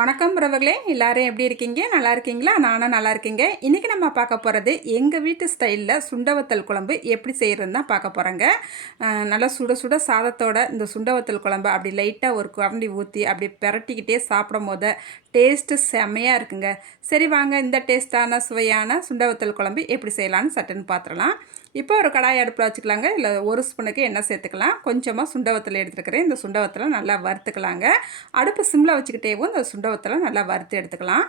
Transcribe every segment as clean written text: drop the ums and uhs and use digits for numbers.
வணக்கம் உறவுகளே, எல்லாரும் எப்படி இருக்கீங்க? நல்லா இருக்கீங்களா? நானும் நல்லா இருக்கேங்க. இன்றைக்கி நம்ம பார்க்க போகிறது எங்கள் வீட்டு ஸ்டைலில் சுண்டவத்தல் குழம்பு எப்படி செய்கிறதுன்னு தான் பார்க்க போகிறோங்க. நல்லா சுட சுட சாதத்தோட இந்த சுண்டவத்தல் குழம்பு அப்படி லைட்டாக ஒரு கரண்டி ஊற்றி அப்படி பிரட்டிக்கிட்டே சாப்பிடும் போது டேஸ்ட்டு செம்மையாக இருக்குங்க. சரி வாங்க, இந்த டேஸ்ட்டான சுவையான சுண்டவத்தல் குழம்பு எப்படி செய்யலான்னு சட்டுன்னு பார்த்துடலாம். இப்போ ஒரு கடாய் அடுப்பில் வச்சுக்கலாங்க. இல்லை ஒரு ஸ்பூனுக்கு எண்ணெய் சேர்த்துக்கலாம். கொஞ்சமாக சுண்டவத்தல் எடுத்துருக்கிறேன். இந்த சுண்டவத்தலை நல்லா வறுத்துக்கலாங்க. அடுப்பு சிம்மில் வச்சுக்கிட்டேவும் இந்த சுண்டவத்தலை நல்லா வறுத்து எடுத்துக்கலாம்.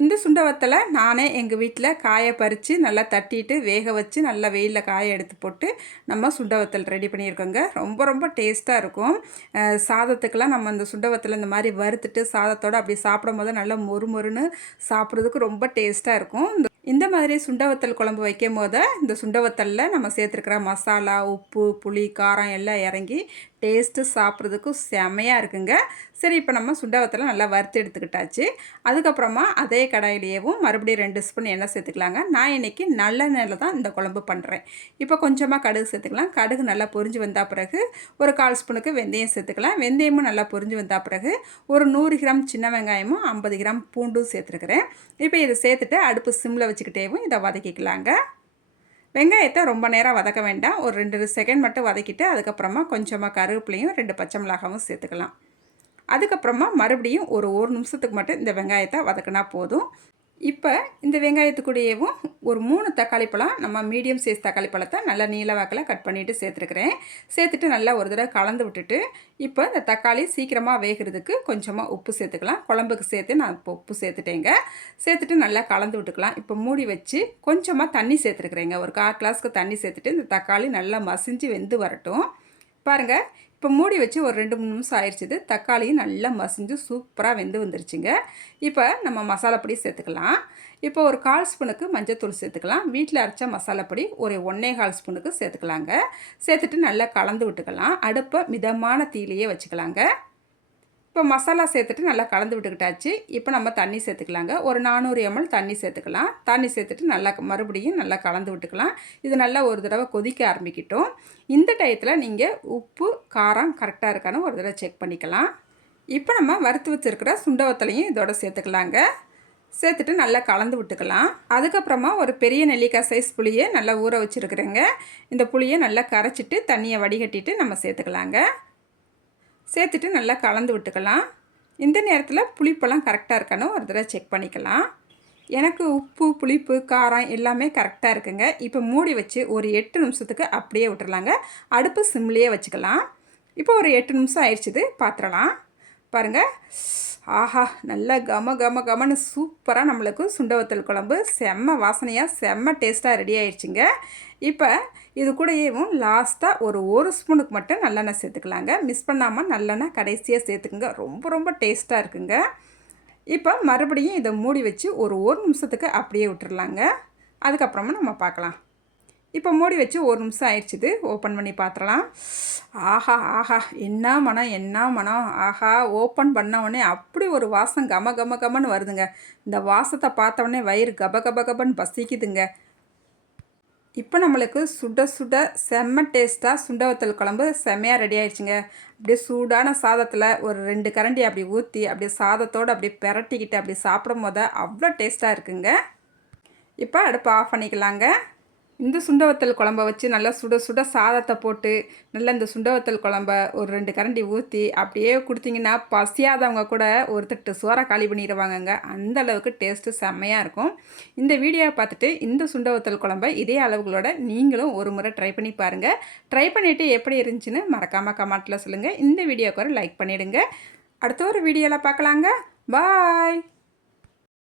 இந்த சுண்டவத்தலை நானே எங்கள் வீட்டில் காய பறித்து நல்லா தட்டிட்டு வேக வச்சு நல்லா வெயிலில் காய எடுத்து போட்டு நம்ம சுண்டவத்தல் ரெடி பண்ணியிருக்கோங்க. ரொம்ப ரொம்ப டேஸ்ட்டாக இருக்கும். சாதத்துக்கெல்லாம் நம்ம இந்த சுண்டவத்தலை இந்த மாதிரி வறுத்துட்டு சாதத்தோடு அப்படி சாப்பிடும் போது நல்லா மொறுமொறுன்னு சாப்பிட்றதுக்கு ரொம்ப டேஸ்ட்டாக இருக்கும். இந்த மாதிரி சுண்டவத்தல் குழம்பு வைக்கும் போது இந்த சுண்டவத்தலில் நம்ம சேர்த்துருக்கிற மசாலா, உப்பு, புளி, காரம் எல்லாம் இறங்கி டேஸ்ட்டு சாப்பிட்றதுக்கு செமையாக இருக்குங்க. சரி, இப்போ நம்ம சுண்டவத்தலை நல்லா வறுத்து எடுத்துக்கிட்டாச்சு. அதுக்கப்புறமா அதே கடாயிலேயும் மறுபடியும் 2 ஸ்பூன் எண்ணெய் சேர்த்துக்கலாங்க. நான் இன்றைக்கி நல்லெண்ணெயில் தான் இந்த குழம்பு பண்ணுறேன். இப்போ கொஞ்சமாக கடுகு சேர்த்துக்கலாம். கடுகு நல்லா பொரிஞ்சு வந்தால் பிறகு ஒரு 1/4 ஸ்பூனுக்கு வெந்தயம் சேர்த்துக்கலாம். வெந்தயமும் நல்லா பொரிஞ்சு வந்தால் பிறகு ஒரு 100 கிராம் சின்ன வெங்காயமும் 50 கிராம் பூண்டும் சேர்த்துருக்குறேன். இப்போ இதை சேர்த்துட்டு அடுப்பு சிம்மில் வச்சுக்கிட்டேவும் இதை வதக்கிக்கலாங்க. வெங்காயத்தை ரொம்ப நேரம் வதக்க வேண்டாம். ஒரு 2 செகண்ட் மட்டும் வதக்கிட்டு அதுக்கப்புறமா கொஞ்சமாக கருவேப்பிலையும் 2 பச்சை மிளகாவும் சேர்த்துக்கலாம். அதுக்கப்புறமா மறுபடியும் ஒரு நிமிஷத்துக்கு மட்டும் இந்த வெங்காயத்தை வதக்கினா போதும். இப்போ இந்த வெங்காயத்துக்கூடையவும் ஒரு 3 தக்காளி பழம், நம்ம மீடியம் சைஸ் தக்காளி பழத்தை நல்லா நீல வாக்கில் கட் பண்ணிவிட்டு சேர்த்துருக்குறேன். சேர்த்துட்டு நல்லா ஒரு தடவை கலந்து விட்டுட்டு இப்போ இந்த தக்காளி சீக்கிரமாக வேகிறதுக்கு கொஞ்சமாக உப்பு சேர்த்துக்கலாம். குழம்புக்கு சேர்த்து நான் இப்போ உப்பு சேர்த்துட்டேங்க. சேர்த்துட்டு நல்லா கலந்து விட்டுக்கலாம். இப்போ மூடி வச்சு கொஞ்சமாக தண்ணி சேர்த்துருக்குறேங்க. ஒரு 1/4 கிளாஸ்க்கு தண்ணி சேர்த்துட்டு இந்த தக்காளி நல்லா மசிஞ்சு வெந்து வரட்டும். பாருங்கள், இப்போ மூடி வச்சு ஒரு 2-3 நிமிஷம் ஆயிடுச்சுது. தக்காளியும் நல்லா மசிஞ்சு சூப்பராக வெந்து வந்துருச்சுங்க. இப்போ நம்ம மசாலாப்பொடி சேர்த்துக்கலாம். இப்போ ஒரு 1/4 ஸ்பூனுக்கு மஞ்சள்தூள் சேர்த்துக்கலாம். வீட்டில் அரைச்ச மசாலாப்பொடி ஒரு 1/4 ஸ்பூனுக்கு சேர்த்துக்கலாங்க. சேர்த்துட்டு நல்லா கலந்து விட்டுக்கலாம். அடுப்பை மிதமான தீயிலேயே வச்சுக்கலாங்க. இப்போ மசாலா சேர்த்துட்டு நல்லா கலந்து விட்டுக்கிட்டாச்சு. இப்போ நம்ம தண்ணி சேர்த்துக்கலாங்க. ஒரு 400 ml தண்ணி சேர்த்துக்கலாம். தண்ணி சேர்த்துட்டு நல்லா மறுபடியும் நல்லா கலந்து விட்டுக்கலாம். இது நல்லா ஒரு தடவை கொதிக்க ஆரம்பிக்கட்டும். இந்த டயத்தில் நீங்கள் உப்பு, காரம் கரெக்டாக இருக்கான்னு ஒரு தடவை செக் பண்ணிக்கலாம். இப்போ நம்ம வறுத்து வச்சுருக்கிற சுண்டவத்தலையும் இதோட சேர்த்துக்கலாங்க. சேர்த்துட்டு நல்லா கலந்து விட்டுக்கலாம். அதுக்கப்புறமா ஒரு பெரிய நெல்லிக்காய் சைஸ் புளியை நல்லா ஊற வச்சுருக்குறேங்க. இந்த புளியை நல்லா கரைச்சிட்டு தண்ணியை வடிகட்டிட்டு நம்ம சேர்த்துக்கலாங்க. சேர்த்துட்டு நல்லா கலந்து விட்டுக்கலாம். இந்த நேரத்தில் புளிப்பெல்லாம் கரெக்டாக இருக்கான்னு ஒரு தடவை செக் பண்ணிக்கலாம். எனக்கு உப்பு, புளிப்பு, காரம் எல்லாமே கரெக்டாக இருக்குங்க. இப்போ மூடி வச்சு ஒரு 8 நிமிஷத்துக்கு அப்படியே விட்டுறலாங்க. அடுப்பு சிம்லேயே வச்சுக்கலாம். இப்போ ஒரு 8 நிமிஷம் ஆயிடுச்சுது, பார்த்துடலாம். பாருங்கள், ஆஹா, நல்லா கம கம கமன்னு சூப்பராக நம்மளுக்கு சுண்டவத்தல் குழம்பு செம்ம வாசனையாக செம்ம டேஸ்ட்டாக ரெடி ஆயிடுச்சுங்க. இப்போ இது கூடயேவும் லாஸ்ட்டாக ஒரு ஸ்பூனுக்கு மட்டும் நல்லெண்ணெய் சேர்த்துக்கலாங்க. மிஸ் பண்ணாமல் நல்லெண்ணெய் கடைசியாக சேர்த்துக்குங்க. ரொம்ப ரொம்ப டேஸ்ட்டாக இருக்குங்க. இப்போ மறுபடியும் இதை மூடி வச்சு ஒரு நிமிஷத்துக்கு அப்படியே விட்டுறலாங்க. அதுக்கப்புறமா நம்ம பார்க்கலாம். இப்போ மூடி வச்சு 1 நிமிஷம் ஆயிடுச்சுது. ஓப்பன் பண்ணி பார்த்துடலாம். ஆஹா ஆஹா, என்ன மனம் என்ன மனம்! ஆஹா, ஓப்பன் பண்ண உடனே அப்படி ஒரு வாசம் கம கம கமன்னு வருதுங்க. இந்த வாசத்தை பார்த்த உடனே வயிறு கப கப கபன்னு பசிக்குதுங்க. இப்போ நம்மளுக்கு சுட சுட செம்ம டேஸ்ட்டாக சுண்டவத்தல் குழம்பு செம்மையாக ரெடி ஆகிடுச்சுங்க. அப்படியே சூடான சாதத்தில் ஒரு 2 கரண்டி அப்படி ஊற்றி அப்படியே சாதத்தோடு அப்படியே பிரட்டிக்கிட்டு அப்படி சாப்பிடும் போது அவ்வளோ டேஸ்ட்டாக இருக்குங்க. இப்போ அடுப்பு ஆஃப் பண்ணிக்கலாங்க. இந்த சுண்டவத்தல் குழம்ப வச்சு நல்லா சுட சுட சாதத்தை போட்டு நல்லா இந்த சுண்டவத்தல் குழம்ப ஒரு 2 கரண்டி ஊற்றி அப்படியே கொடுத்தீங்கன்னா பசியாதவங்க கூட ஒரு தட்டு சோறை காலி பண்ணிடுவாங்கங்க. அந்த அளவுக்கு டேஸ்ட்டு செம்மையாக இருக்கும். இந்த வீடியோவை பார்த்துட்டு இந்த சுண்டவத்தல் குழம்ப இதே அளவுகளோட நீங்களும் ஒரு முறை ட்ரை பண்ணி பாருங்கள். ட்ரை பண்ணிவிட்டு எப்படி இருந்துச்சுன்னு மறக்காமல் கமெண்ட்டில் சொல்லுங்கள். இந்த வீடியோக்கு ஒரு லைக் பண்ணிவிடுங்க. அடுத்த ஒரு வீடியோவில் பார்க்கலாங்க. பாய்.